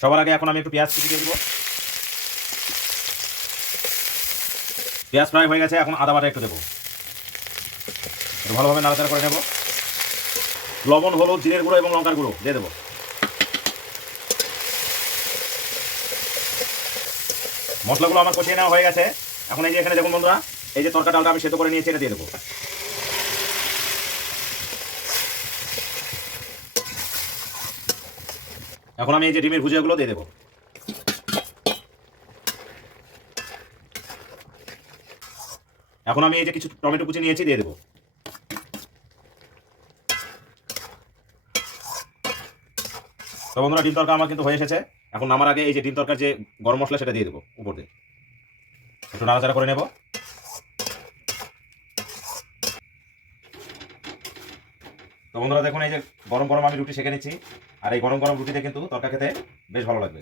সবার আগে এখন আমি একটু পেঁয়াজ কুচি দিয়ে দেবো। পেঁয়াজ ফ্রাই হয়ে গেছে, এখন আদা বাটা একটু দেবো। একটু ভালোভাবে নাড়াচাড়া করে নেব। লবণ, হলুদ, জিরের গুঁড়ো এবং লঙ্কার গুঁড়ো দিয়ে দেবো। মশলাগুলো আমার কষিয়ে নেওয়া হয়ে গেছে। এখন এই যে এখানে দেখুন বন্ধুরা, এই যে তরকা ডালটা আমি সেদ্ধ করে নিয়েছি, এটা দিয়ে দেবো। এখন আমি এই যে ডিমের ভুজিয়াগুলো দিয়ে দেবো। এখন আমি এই যে কিছু টমেটো কুচি নিয়েছি, দিয়ে দেবো। তো বন্ধুরা, ডিম তরকা আমার কিন্তু হয়ে এসেছে। এখন নামার আগে এই যে ডিম তরকার যে গরম মশলা, সেটা দিয়ে দেবো উপর দিয়ে। একটু নাড়াচাড়া করে নেব। তো বন্ধুরা দেখুন, এই যে গরম গরম আমি রুটি সেঁকে নিচ্ছি, আর এই গরম গরম রুটিতে কিন্তু তরকা খেতে বেশ ভালো লাগবে।